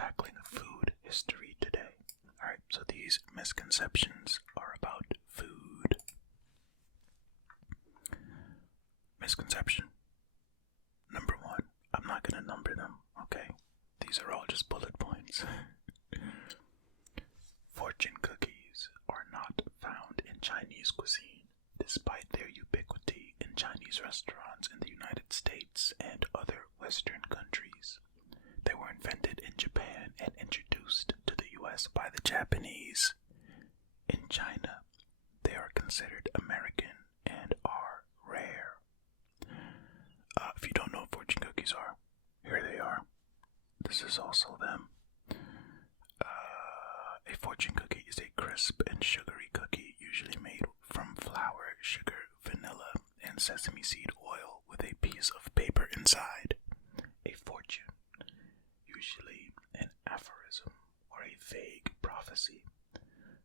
tackling food history today. Alright, so these misconceptions are about food. Misconception number 1. I'm not going to number them, okay? These are all just bullet points. Fortune cookies are not found in Chinese cuisine, despite their ubiquity in Chinese restaurants in the United States and other Western countries. They were invented in Japan and introduced to the US by the Japanese. In China, they are considered American and are rare. If you don't know what fortune cookies are, here they are. This is also them. A fortune cookie is a crisp and sugary cookie usually made from flour, sugar, vanilla, and sesame seed oil with a piece of paper inside. A fortune, usually an aphorism or a vague prophecy.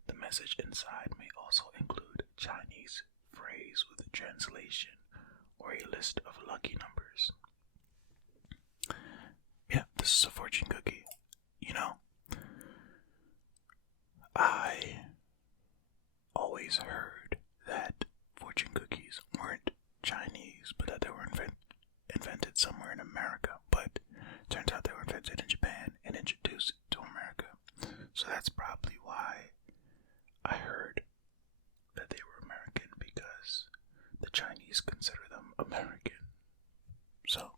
The message inside may also include a Chinese phrase with a translation or a list of lucky numbers. Yeah, this is a fortune cookie. You know, I always heard that fortune cookies weren't Chinese, but that they were invented somewhere in America. But turns out they were invented in Japan and introduced to America. So that's probably why I heard that they were American, because the Chinese consider them American. So,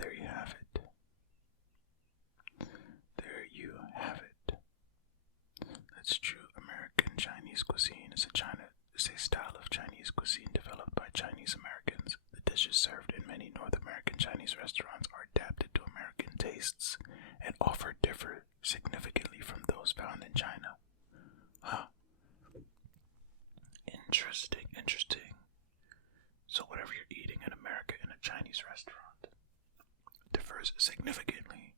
there you have it. There you have it. That's true. American Chinese cuisine is a style of Chinese cuisine developed by Chinese Americans. The dishes served in many North American Chinese restaurants are adapted to American tastes and often differ significantly from those found in China. Huh. Interesting. So whatever you're eating in America in a Chinese restaurant differs significantly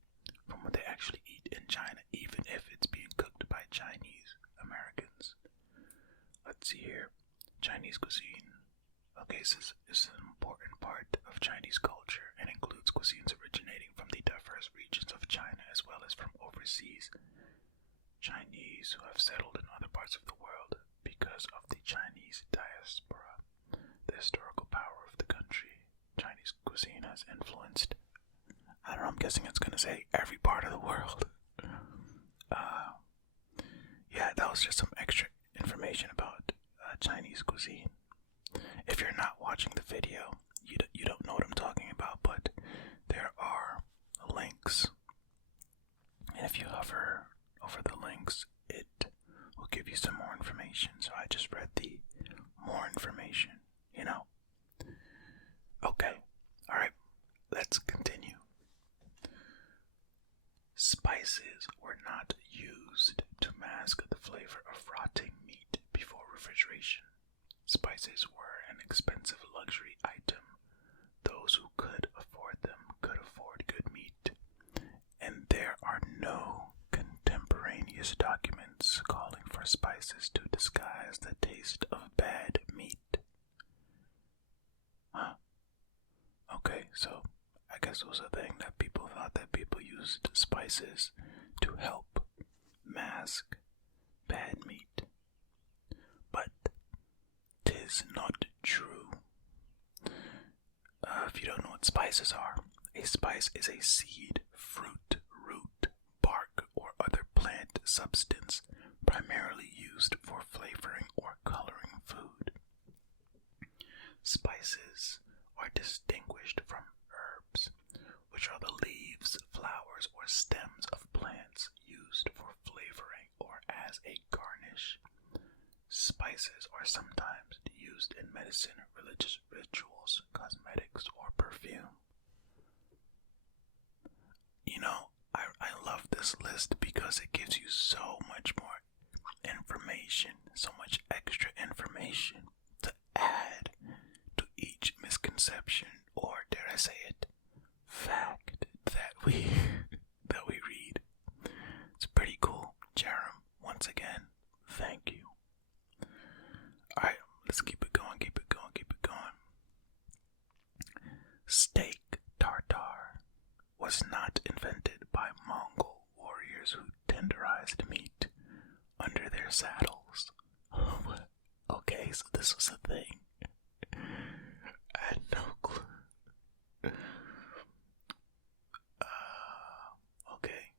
from what they actually eat in China, even if it's being cooked by Chinese Americans. Let's see here. Chinese cuisine. Okay, this is an important part of Chinese culture and includes cuisines originating from the diverse regions of China as well as from overseas. Chinese who have settled in other parts of the world because of the Chinese diaspora. The historical power of the country. Chinese cuisine has influenced, I don't know, I'm guessing it's going to say every part of the world. Yeah, that was just some extra information about Chinese cuisine. If you're not watching the video, you don't know what I'm talking about, but there are links. And if you hover over the links, it will give you some more information. So I just read the more information, you know. Okay, alright, let's continue. Spices were not used to mask the flavor of rotting meat before refrigeration. Spices were an expensive luxury item. Those who could afford them could afford good meat. And there are no contemporaneous documents calling for spices to disguise the taste of bad meat. Huh. Okay, so I guess it was a thing that people thought that people used spices to help mask bad meat. But 'tis not true. If you don't know what spices are, a spice is a seed, fruit, root, bark, or other plant substance primarily used for flavoring or coloring food. Spices are distinguished from herbs, which are the leaves, flowers, or stems of plants used for flavoring or as a garnish. Spices are sometimes used in medicine, religious rituals, cosmetics, or perfume. You know, I love this list because it gives you so much more information, so much extra information to add to each misconception, or dare I say it, fact that we read. It's pretty cool. Jerem, once again, thank you. Alright, let's keep it going. Steak tartare was not invented by Monk tenderized meat under their saddles. Okay, so this was a thing. I had no clue. Okay,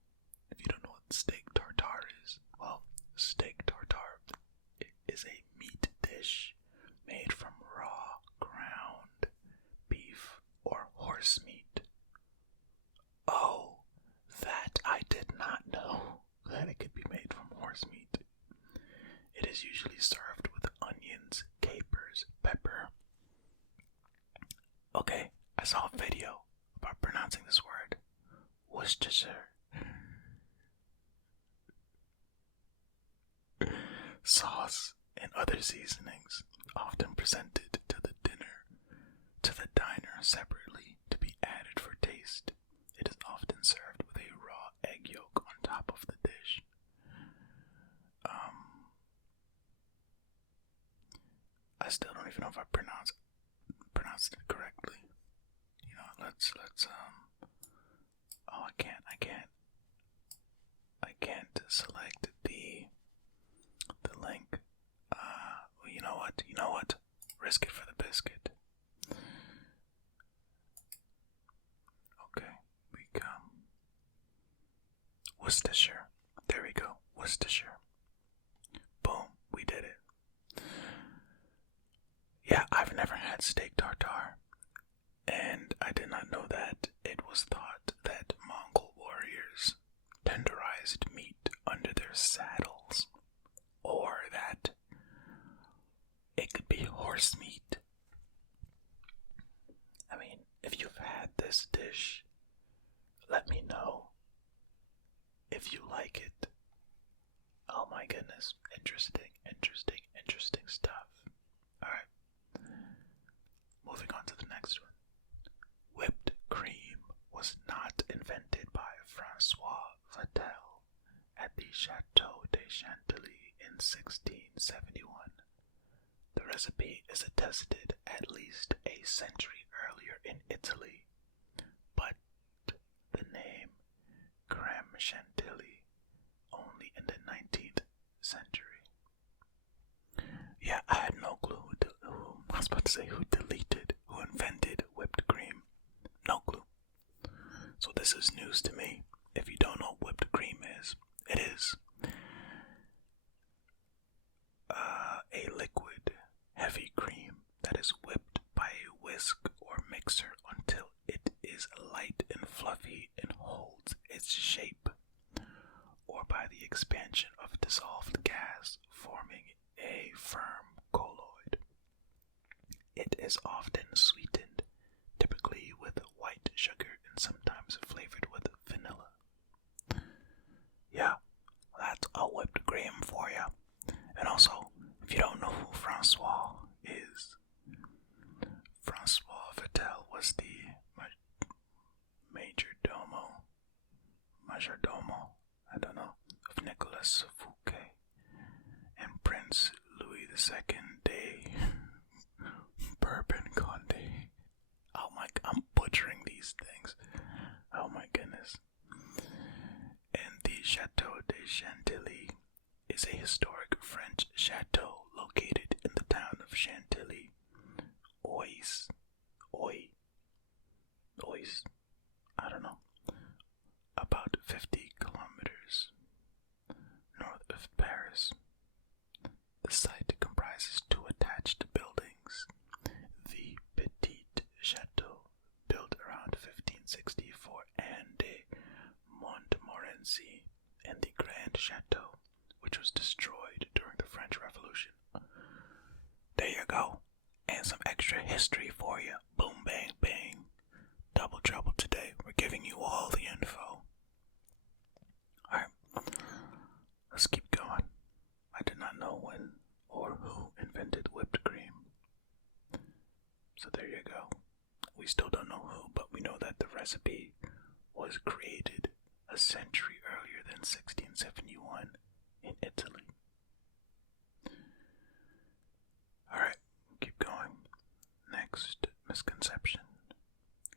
if you don't know what steak tartare is, well, steak tartare is a meat dish made from raw ground beef or horse meat. Oh, that I did not know, that it could be made from horse meat. It is usually served with onions, capers, pepper. Okay, I saw a video about pronouncing this word. Worcestershire. Sauce and other seasonings, often presented to the diner separately to be added for taste. It is often served with a raw egg yolk on top of the dish. I still don't even know if I pronounced it correctly. You know, let's oh, I can't select the link. Well, you know what? Risk it for the biscuit. Okay, we come. Worcestershire. There we go. Worcestershire. Boom, we did it. Yeah, I've never had steak tartare, and I did not know that it was thought that Mongol warriors tenderized meat under their saddles, or that it could be horse meat. I mean, if you've had this dish, let me know if you like it. Oh my goodness, interesting stuff. Alright, moving on to the next one. Whipped cream was not invented by Francois Vatel at the Chateau de Chantilly in 1671. The recipe is attested at least a century earlier in Italy, but the name crème chantilly only in the 19th century. Yeah, I had no clue who invented whipped cream. No clue. So this is news to me. If you don't know what whipped cream is, it is a liquid, heavy cream that is whipped by a whisk or mixer until it is light and fluffy and holds its shape, or by the expansion of dissolved gas, forming a firm colloid. It is often sweetened, typically with white sugar and sometimes flavored with vanilla. Yeah, that's a whipped cream for you. And also, if you don't know who Francois is, Francois Vatel was the majordomo, I don't know, of Nicolas Fouquet and Prince Louis II de Bourbon-Condé. Oh my, I'm butchering these things. Oh my goodness. And the Chateau de Chantilly is a historic French chateau located in the town of Chantilly, I don't know, about 50 kilometers north of Paris. The site comprises two attached buildings: the Petit Chateau, built around 1560 for Anne de Montmorency, and the Grand Chateau, which was destroyed during the French Revolution. There you go, and some extra history for you. Boom, bang, bang. Double trouble today. We're giving you all the info. Alright, let's keep going. I did not know when or who invented whipped cream. So there you go. We still don't know who, but we know that the recipe was created a century earlier than 1671 in Italy. Alright, keep going. Next misconception.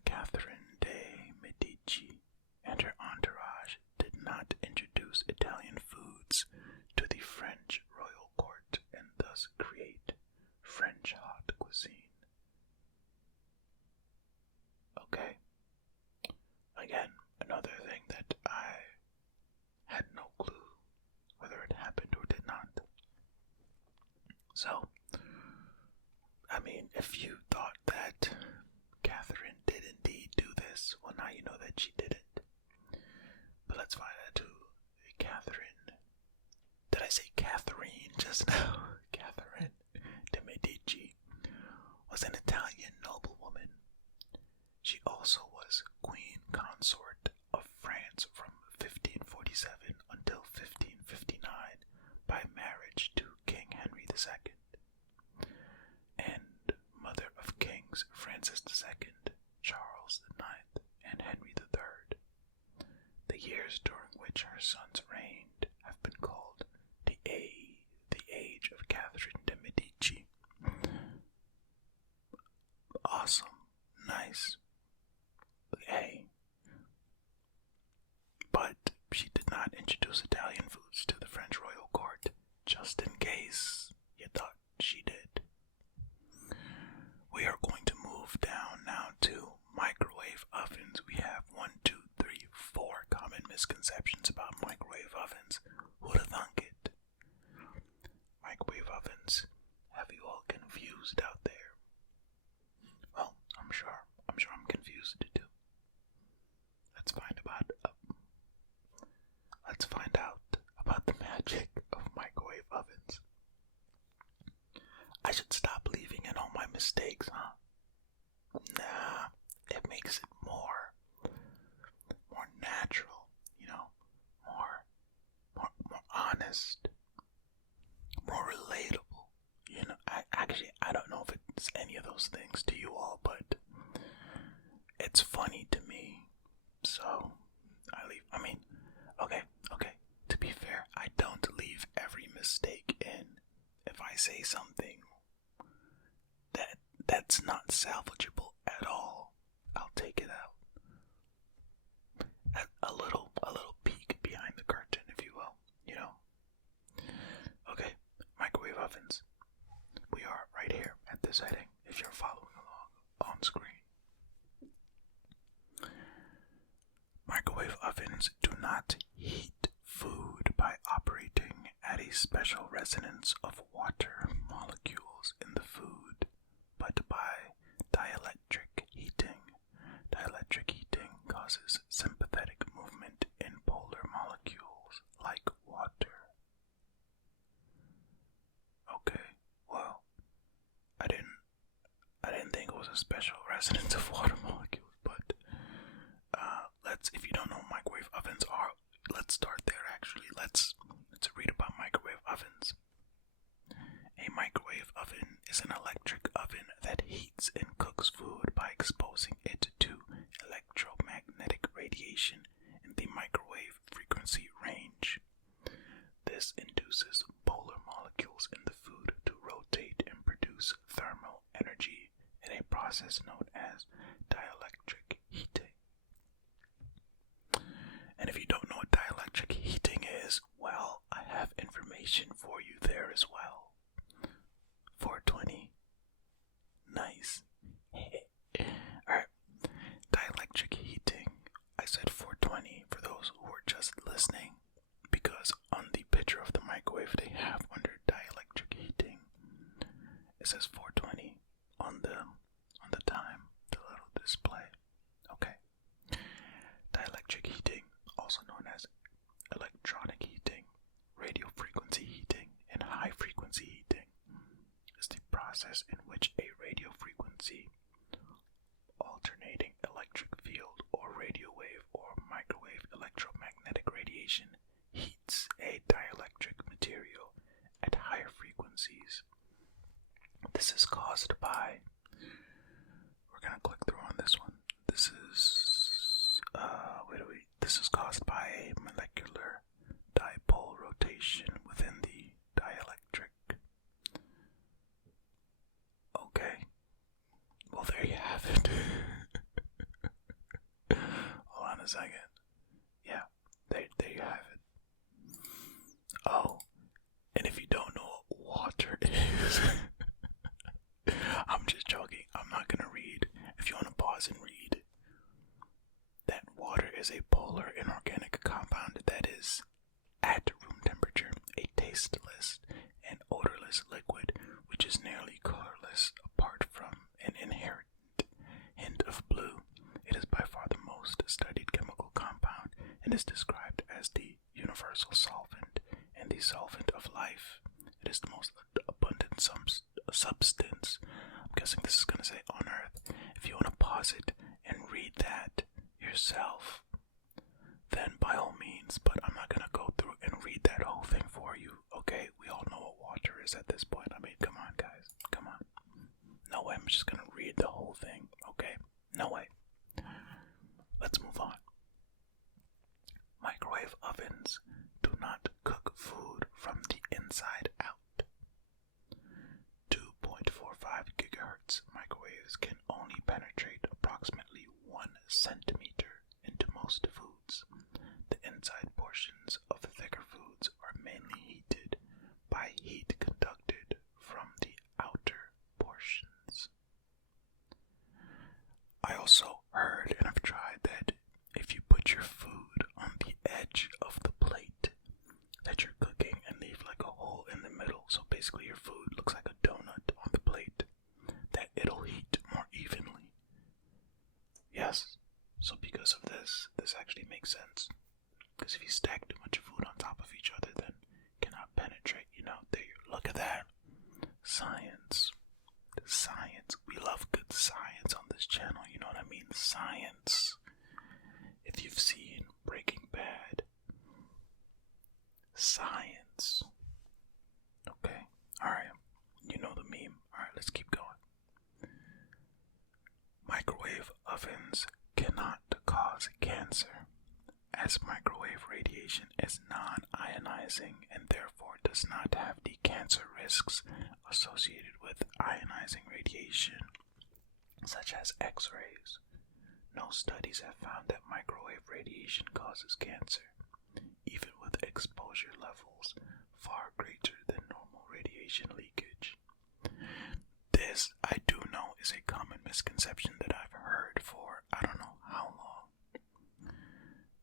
Catherine de Medici and her entourage did not introduce Italian food again, another thing that I had no clue whether it happened or did not. So, I mean, if you thought that Catherine did indeed do this, well, now you know that she did it. But let's find out who Catherine. Did I say Catherine just now? Catherine de Medici was an Italian noblewoman. She also was queen consort of France from 1547 until 1559 by marriage to King Henry II, and mother of Kings Francis II, Charles IX, and Henry III. The years during which her sons reigned have been called the age of Catherine de Medici. Awesome. Nice. Hey. But she did not introduce Italian foods to the French royal court, just in case you thought she did. We are going to move down now to microwave ovens. We have 4 common misconceptions about microwave ovens. Who'd have thunk it? Microwave ovens have you all confused out there? Well, I'm sure I'm confused too. Let's find out about the magic of microwave ovens. I should stop leaving in all my mistakes, huh? Nah, it makes it more natural, more honest, more relatable. I don't know if it's any of those things to you all, but it's funny to me. So I leave. Okay. To be fair, I don't leave every mistake in. If I say something that's not salvageable at all, I'll take it out. A little peek behind the curtain, if you will. Okay, microwave ovens. We are right here at this heading, if you're following along on screen. Microwave ovens do not heat food by operating at a special resonance of water molecules in the food, but by dielectric heating. Dielectric heating causes sympathetic movement in polar molecules like water. Okay, well, I didn't think it was a special resonance of water molecules, but if you don't know what microwave ovens are, let's start there actually. Let's read about microwave ovens. A microwave oven is an electric oven that heats and cooks food by exposing it to electromagnetic radiation in the microwave frequency range. This induces polar molecules in the food to rotate and produce thermal energy in a process known as dielectric heating. And if you don't know what dielectric heating is, well, I have information for you there as well. 420. Nice. Alright. Dielectric heating. I said 420 for those who are just listening, because on the picture of the microwave they have under dielectric heating, it says 420 on the time, the little display. Okay. Dielectric heating, also known as electronic heating, radio frequency heating, and high frequency heating, is the process in which a radio frequency alternating electric field or radio wave or microwave electromagnetic radiation heats a dielectric material at higher frequencies. This is caused by, we're going to click through on this one. This is caused by a molecular dipole rotation within the dielectric. Okay. Well, there you have it. Hold on a second. Yeah, there you have it. Oh, and if you don't know what water is, I'm just joking. I'm not gonna read. If you want to pause and read, that water is a polar inorganic compound that is, at room temperature, a tasteless and odorless liquid which is nearly colorless apart from an inherent hint of blue. It is by far the most studied chemical compound and is described as the universal solvent and the solvent of life. It is the most abundant substance, I'm guessing this is going to say on Earth. If you want to pause it and read that yourself, then by all means, but I'm not going to go through and read that whole thing for you, okay? We all know what water is at this point. I mean, come on, guys. Come on. No way I'm just going to read the whole thing, okay? No way. Let's move on. Microwave ovens do not cook food from the inside out. 2.45 gigahertz microwaves can only penetrate approximately 1 centimeter into most foods. The inside portions of the thicker foods are mainly heated by heat conducted from the outer portions. I also heard and I've tried that if you put your food on the edge of the plate that you're cooking and leave like a hole in the middle, so basically your food looks like a donut on the plate, that it'll heat more evenly. Yes, so because of this actually makes sense. Because if you stack too much food on top of each other, then it cannot penetrate, there you look at that. Science. Science. We love good science on this channel, you know what I mean? Science. If you've seen Breaking Bad, science. Okay, alright. You know the meme. Alright, let's keep going. Microwave ovens cannot cause cancer, as microwave radiation is non-ionizing and therefore does not have the cancer risks associated with ionizing radiation, such as X-rays. No studies have found that microwave radiation causes cancer, even with exposure levels far greater than normal radiation leakage. This, I do know, is a common misconception that I've heard for I don't know how long.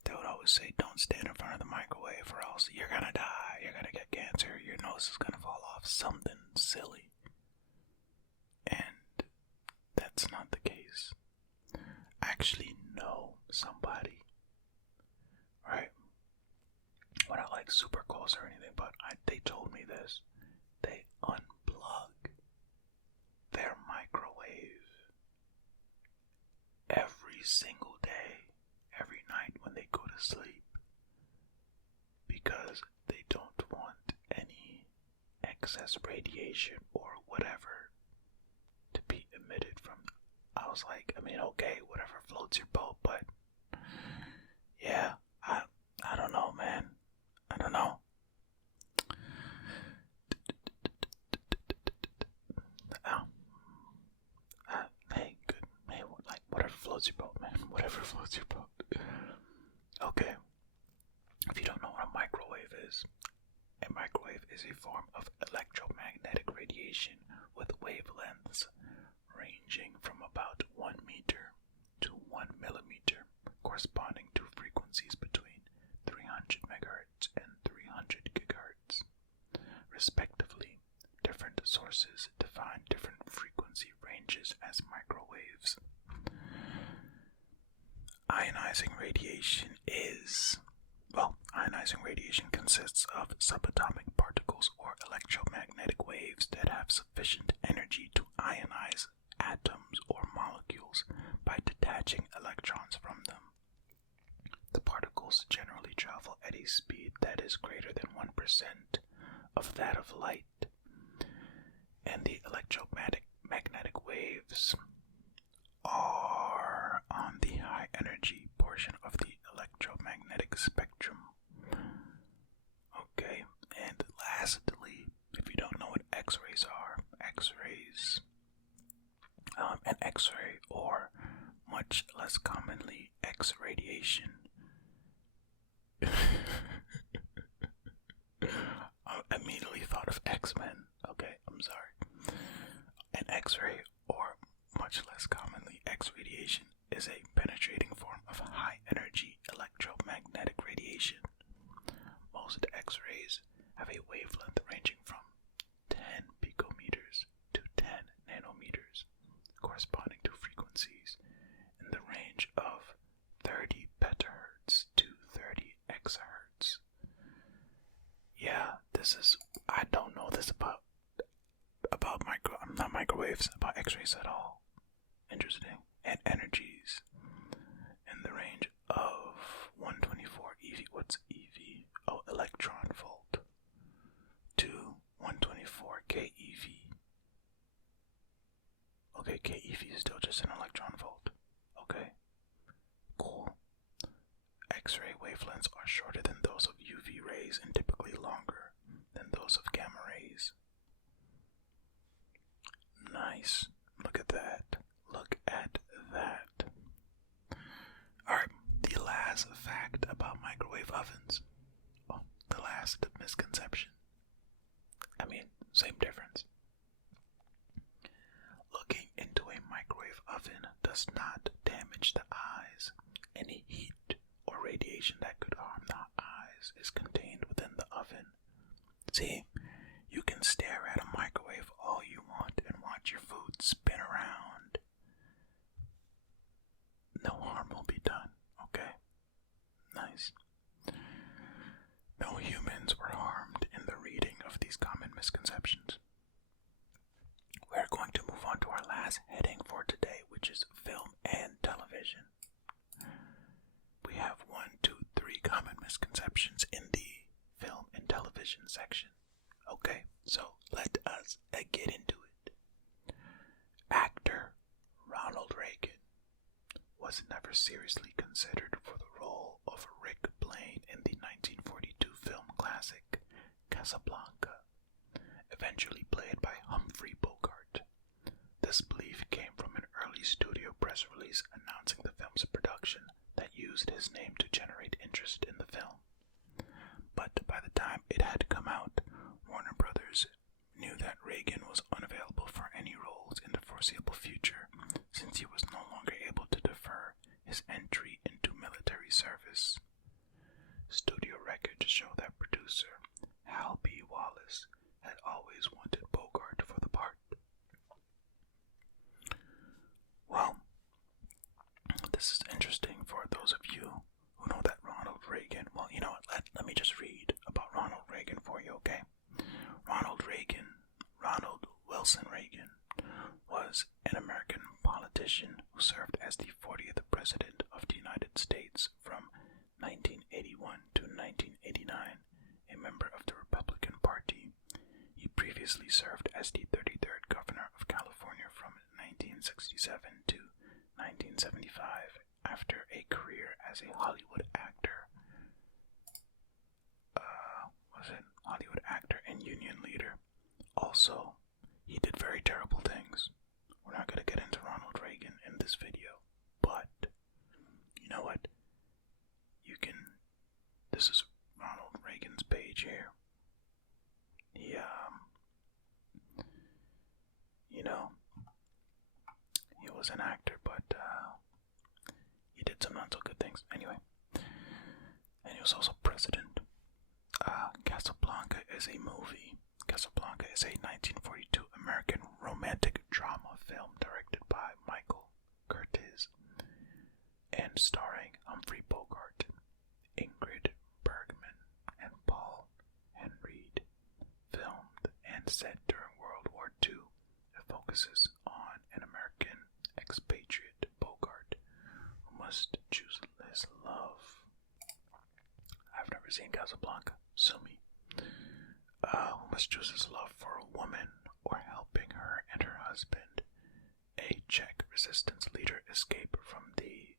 They would always say, don't stand in front of the microwave or else you're gonna die, you're gonna get cancer, your nose is gonna fall off, something silly. And that's not the case. I actually know somebody, right? We're not like super close or anything, but they told me this. They unplug their microwave every single day, every night when they go to sleep, because they don't want any excess radiation or whatever to be emitted from. I was like, I mean, okay, whatever floats your boat, but yeah, I don't know, man. I don't know. Hey, good. Hey, like, whatever floats your boat, man. Whatever floats your boat. Okay. If you don't know what a microwave is, a microwave is a form of electromagnetic radiation with wavelengths ranging from about 1 meter to 1 millimeter, corresponding to frequencies between 300 megahertz and 300 gigahertz, respectively. Different sources define different frequency ranges as microwaves. Ionizing radiation ionizing radiation consists of subatomic particles or electromagnetic waves that have sufficient energy to ionize atoms or molecules by detaching electrons from them. The particles generally travel at a speed that is greater than 1% of that of light, and the electromagnetic waves are on the high energy portion of the electromagnetic spectrum. Okay, and lastly, if you don't know what X-rays are, an X-ray, or much less commonly X-radiation, I immediately thought of X-Men. Okay, I'm sorry. An X-ray, or much less commonly X-radiation, is a penetrating form of high-energy I don't know this about not microwaves, about X-rays at all. Interesting. And energies in the range of 124 eV. What's eV? Oh, electron volt. To 124 keV. Okay, keV is still just an electron volt. Okay, cool. X-ray wavelengths are shorter than those of UV rays and typically longer than those of gamma rays. Nice. Look at that. Look at that. Alright, the last fact about microwave ovens. Oh, the last misconception. I mean, same difference. Looking into a microwave oven does not damage the eyes. Any heat or radiation that could harm the eyes is contained within the oven. See, you can stare at a microwave all you want and watch your food spin around. No harm will be done, okay? Nice. No humans were harmed in the reading of these common misconceptions. We're going to move on to our last heading for today, which is film and television. We have 1, 2, 3 common misconceptions in the film and television section. Okay, so let us get into it. Actor Ronald Reagan was never seriously considered for the role of Rick Blaine in the 1942 film classic Casablanca, eventually played by Humphrey Bogart. This belief came from an early studio press release announcing the film's production that used his name to generate interest in the film. But by the time it had come out, Warner Brothers knew that Reagan was unavailable for any roles in the foreseeable future, since he was no longer able to defer his entry into military service. Studio records show that producer Hal B. Wallace had always wanted Bogart for the part. Well, this is interesting for those of you who know that Ronald Reagan, well, you know what, let me just read about Ronald Reagan for you, okay? Ronald Wilson Reagan, was an American politician who served as the 40th President of the United States from 1981 to 1989, a member of the Republican Party. He previously served as the 33rd Governor of California from 1967 to 1975 after a career as a Hollywood actor. Hollywood actor and union leader. Also, he did very terrible things. We're not going to get into Ronald Reagan in this video, but you know what? This is Ronald Reagan's page here. He, he was an actor, but he did some not so good things. Anyway, and he was also president. Casablanca is a movie. Casablanca is a 1942 American romantic drama film directed by Michael Curtiz and starring Humphrey Bogart, Ingrid Bergman, and Paul Henreid. Filmed and set during World War II, it focuses on an American expatriate, Bogart, who must choose his love. I've never seen Casablanca, sue me. Who must choose his love for a woman or helping her and her husband, a Czech resistance leader, escape from the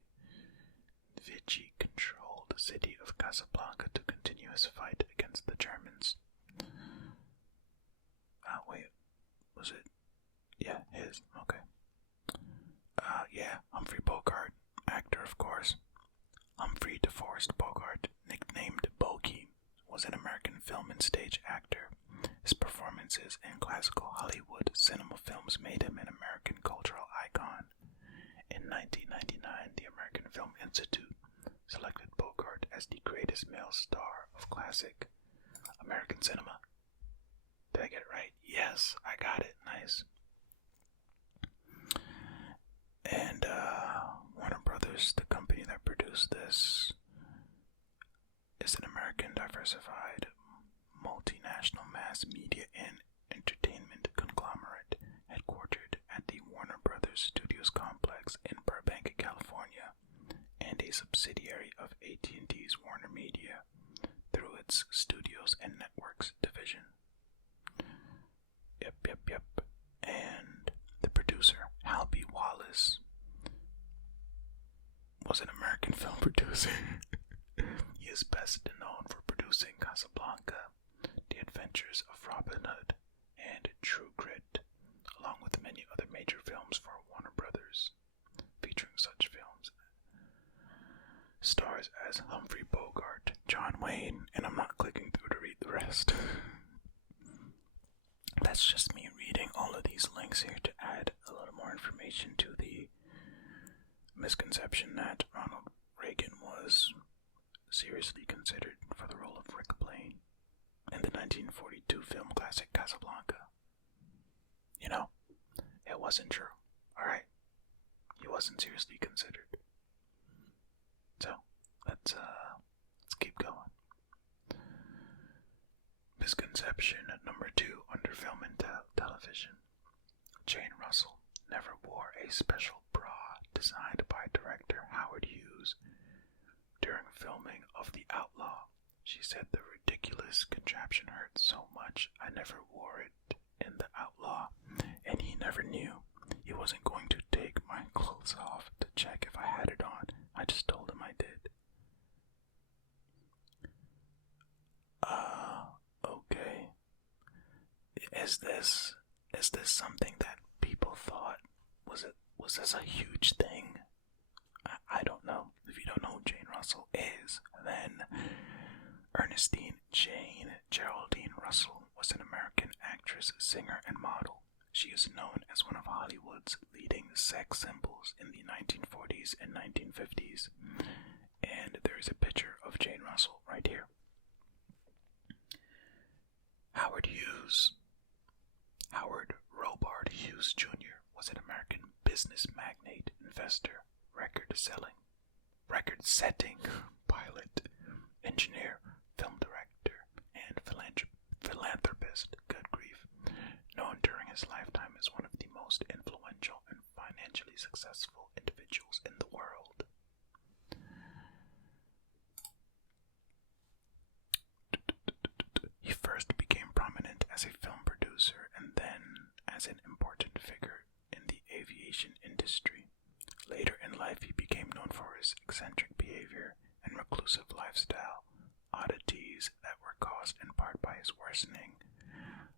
Vichy-controlled city of Casablanca to continue his fight against the Germans. Was it? Yeah, his. Okay. Humphrey Bogart, actor of course. Humphrey DeForest Bogart, nicknamed Bogey, was an American film and stage actor. His performances in classical Hollywood cinema films made him an American cultural icon. In 1999, the American Film Institute selected Bogart as the greatest male star of classic American cinema. Did I get it right? Yes, I got it. Nice. And Warner Brothers, the company that produced this, is an American diversified multinational mass media and entertainment conglomerate headquartered at the Warner Brothers Studios complex in Burbank, California, and a subsidiary of AT&T's Warner Media through its Studios and Networks division. Yep. And the producer, Hal B. Wallace, was an American film producer. He is best known for producing Casablanca, The Adventures of Robin Hood, and True Grit, along with many other major films for Warner Brothers, featuring such films. Stars as Humphrey Bogart, John Wayne, and I'm not clicking through to read the rest. That's just me reading all of these links here to add a little more information to the misconception that Ronald Reagan was seriously considered for the role of Rick Blaine in the 1942 film classic Casablanca. You know, it wasn't true, alright? He wasn't seriously considered. So, let's keep going. Misconception number 2 under film and television. Jane Russell never wore a special bra designed by director Howard Hughes during filming of The Outlaw. She said the ridiculous contraption hurt so much I never wore it in The Outlaw, and he never knew. He wasn't going to take my clothes off to check if I had it on. I just told him I did. Okay. Is this something that people thought? Was this a huge thing? I don't know. If you don't know who Jane Russell is, then Ernestine Jane Geraldine Russell was an American actress, singer, and model. She is known as one of Hollywood's leading sex symbols in the 1940s and 1950s. And there is a picture of Jane Russell right here. Howard Robard Hughes Jr. was an American business magnate, investor, record-setting pilot, engineer, film director, and philanthropist, good grief, known during his lifetime as one of the most influential and financially successful individuals in the world. He first became prominent as a film producer and then as an important figure in the aviation industry. Later in life, he became known for his eccentric behavior and reclusive lifestyle, oddities that were caused in part by his worsening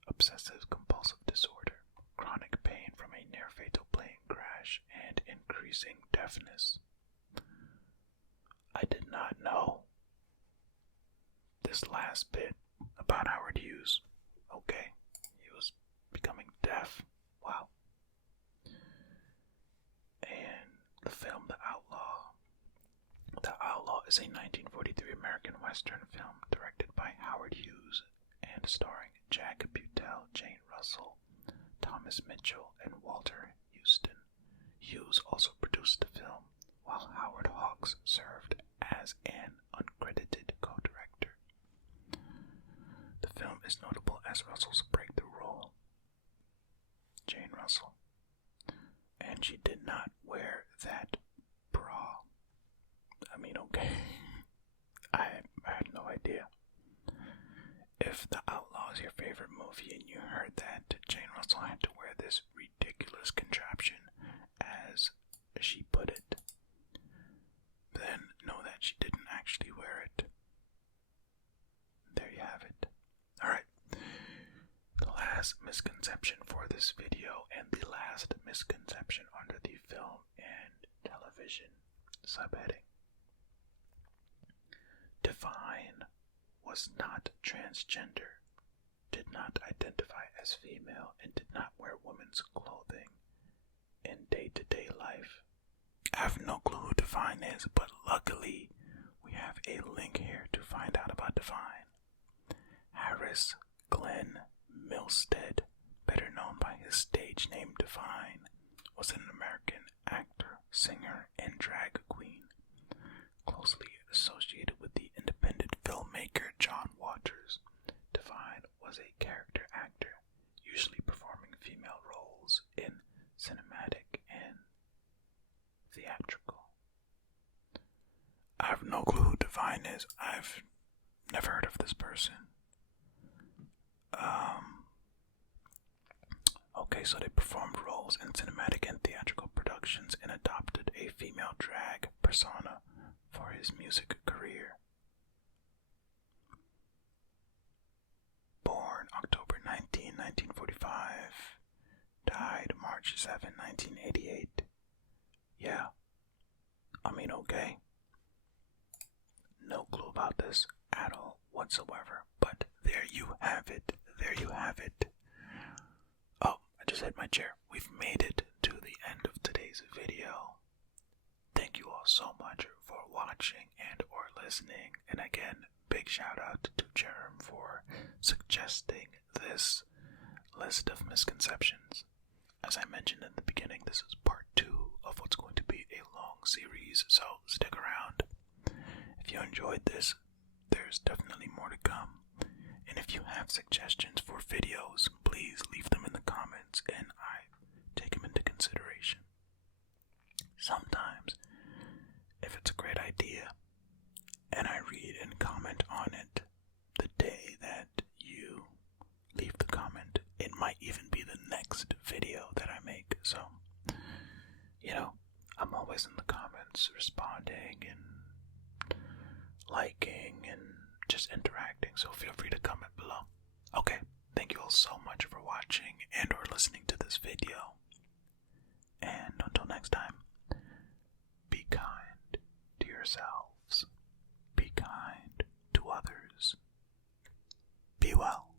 obsessive-compulsive disorder, chronic pain from a near-fatal plane crash, and increasing deafness. I did not know this last bit about Howard Hughes. Okay, he was becoming deaf. Wow. And the film The Outlaw. The Outlaw is a 1943 American Western film directed by Howard Hughes and starring Jack Butel, Jane Russell, Thomas Mitchell, and Walter Huston. Hughes also produced the film, while Howard Hawks served as an uncredited co-director. The film is notable as Russell's breakthrough role. Jane Russell. And she did not wear that bra. I mean, okay. I had no idea. If The Outlaw is your favorite movie and you heard that Jane Russell had to wear this ridiculous contraption, as she put it, then know that she didn't actually wear it. There you have it. Alright. The last misconception for this video, and the last misconception under the film and television subheading. Divine was not transgender, did not identify as female, and did not wear women's clothing in day-to-day life. I have no clue who Divine is, but luckily we have a link here to find out about Divine. Harris Glenn Milstead, better known by his stage name Divine, was an American actor, singer, and drag queen, closely associated with the independent filmmaker John Waters. Divine was a character have no clue who Divine is. I've never heard of this person. Okay, so they performed roles in cinematic and theatrical productions and adopted a female drag persona for his music career. Born October 19, 1945. Died March 7, 1988. Yeah. Okay. No clue about this at all whatsoever. But there you have it. There you have it. Oh, I just hit my chair. We've made it to the end of today's video. Thank you all so much for watching and or listening. And again, big shout out to Jerem for suggesting this list of misconceptions. As I mentioned in the beginning, this is part 2 of what's going to be a long series, so stick around. If you enjoyed this, there's definitely more to come. And if you have suggestions for videos, please leave them in the comments and I take them into consideration. Sometimes, if it's a great idea, and I read and comment on it the day that you leave the comment, it might even be the next video that I make. So, I'm always in the comments responding and liking and just interacting, so feel free to comment below. Okay, thank you all so much for watching and or listening to this video. And until next time, be kind to yourselves. Be kind to others. Be well.